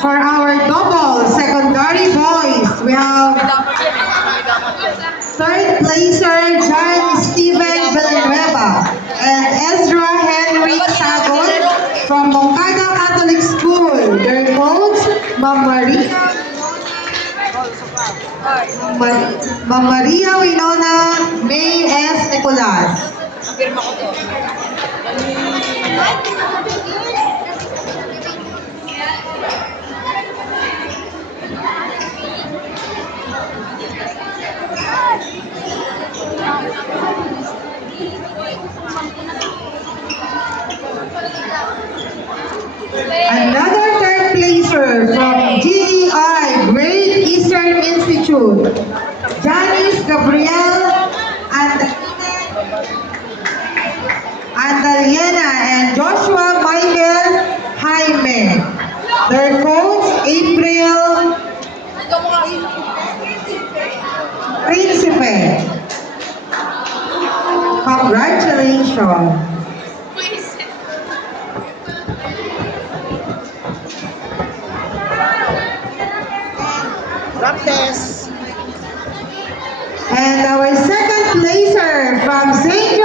For our double secondary boys, we have third placer John Steven Villanueva and Ezra Henry Sagon from Moncada Catholic School. Their coach, Ma'am Maria Winona May S. Nicolas. Another third placer from GEI, Great Eastern Institute, Janice Gabriel Andaliena and Joshua Michael Jaime. Their coach, April Principe. Congratulations. Practice. And our second placer from St.